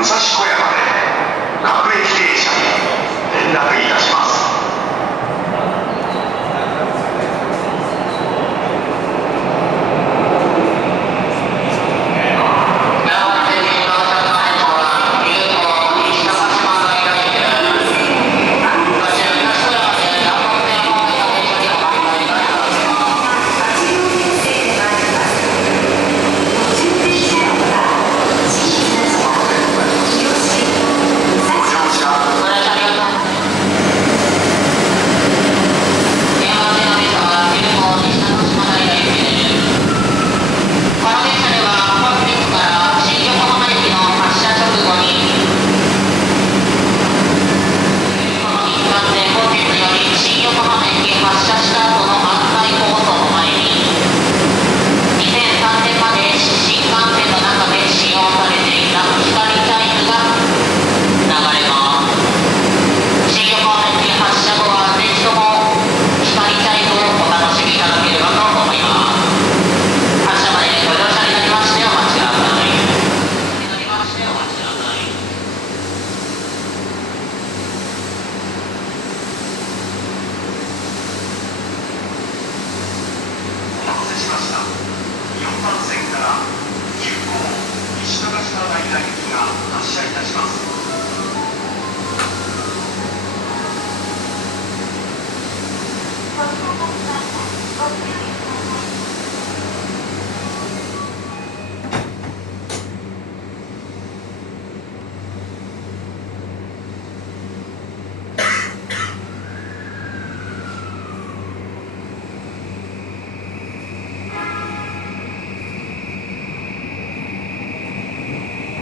武蔵小山で各駅停車に連絡いたします。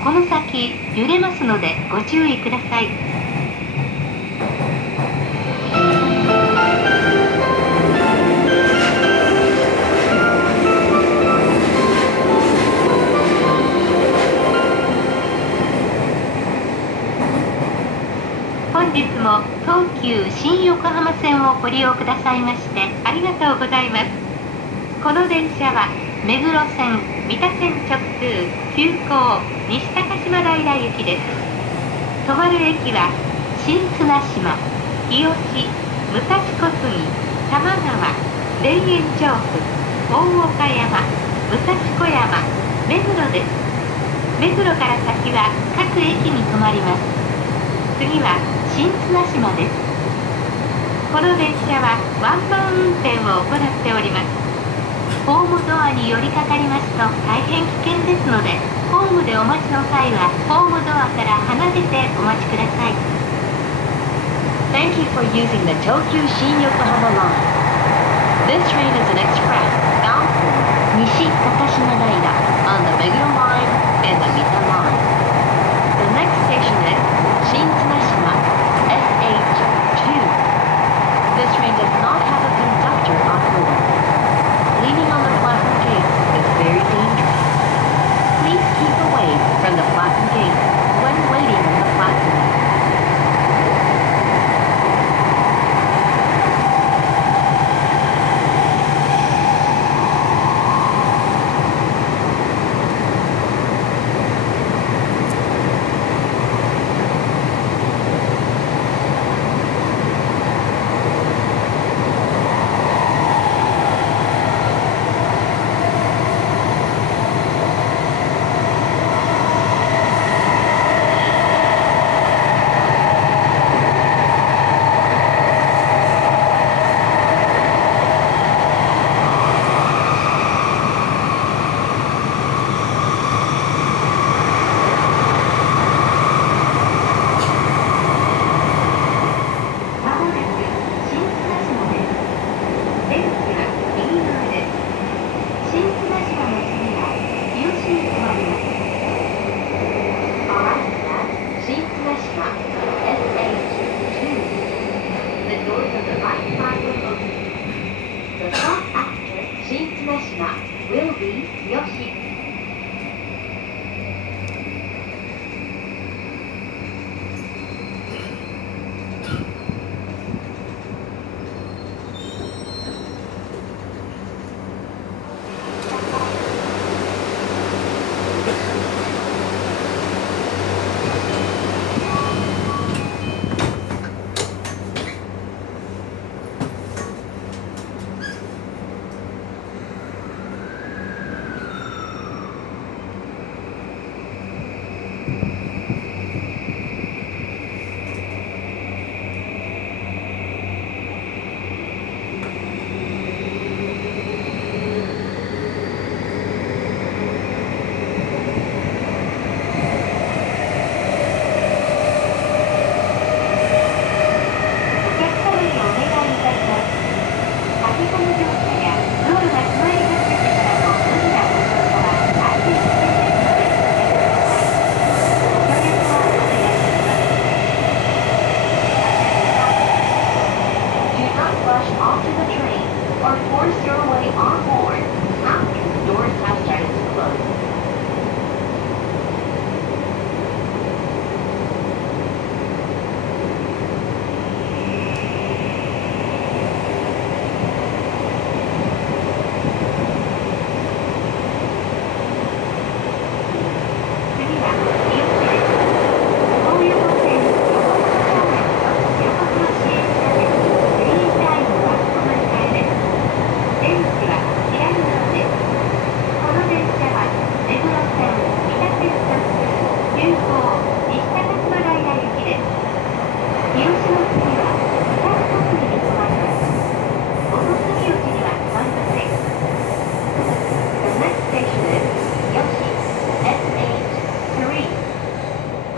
この先揺れますのでご注意ください。本日も東急新横浜線をご利用くださいましてありがとうございます。この電車は目黒線、三田線直通、急行、西高島平行きです。止まる駅は新綱島、日吉、武蔵小杉、多摩川、田園調布、大岡山、武蔵小山、目黒です。目黒から先は各駅に止まります。次は新綱島です。この電車はワンマン運転を行っております。ホームドアに寄りかかりますと大変危険ですので、ホームでお待ちの際はホームドアから離れてお待ちください。Thank you for using the Tokyu Shin-Yokohama line. This train is an express bound for 西高島平 on the Meguro line and the Mita line. The next station is Shin-Tsunashima SH2. This train does not have a conductor on board.Leaning on the platform gate is very dangerous. Please keep away from the platform gate when waiting on the platform.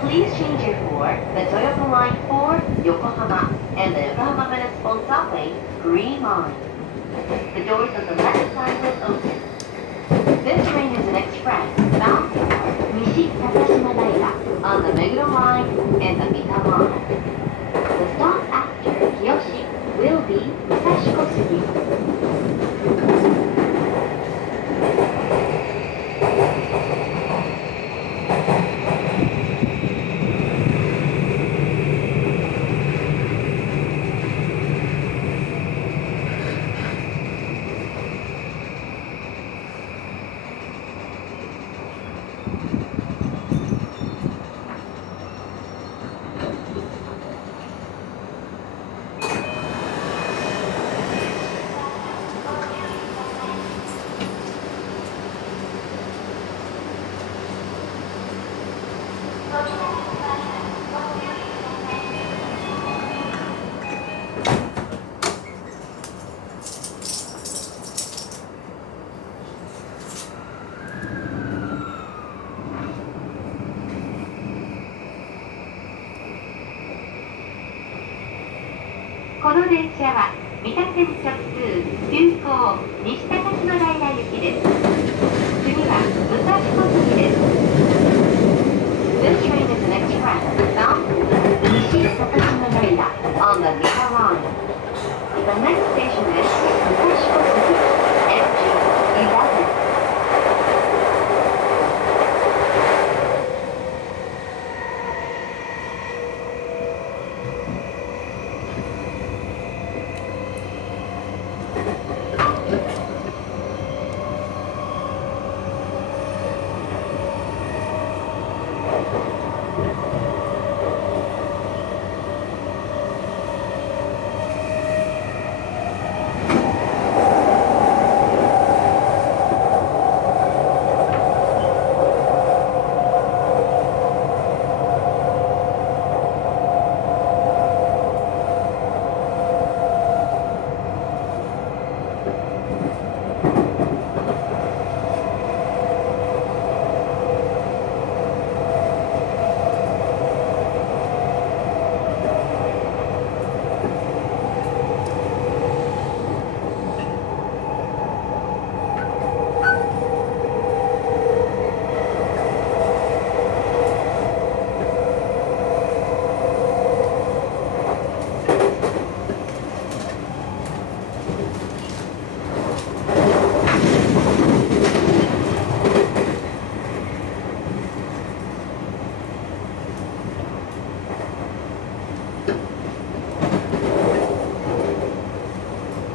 Please change it for the Toyota Line 4 Yokohama and the Yokohama Municipal Subway Green Line. The doors on the left side will open. This train is an express bound for Nishi-Takashima-Daira on the Meguro Line and the Mita Line. The stop after Kiyoshi will be Musashikosugi. この電車は三田線直通急行西高島平行きです。次は武蔵小杉です。 This train is an express bound for Nishi-Takashima-Daira on the Mita Line. The next station is Musashikosugi, MG-11.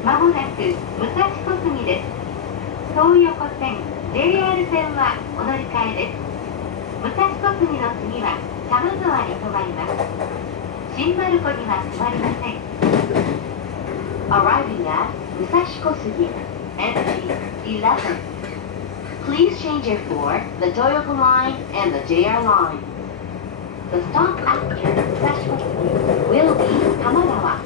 まもなく武蔵小杉です。東横線 JR 線はお乗り換えです。武蔵小杉の次は多摩川に停まります。新丸子には停まりません。 Arriving at Musashikosugi, MG-11. Please change it for the Toyota Line and the JR Line. The stop after Musashikosugi will be Tamagawa.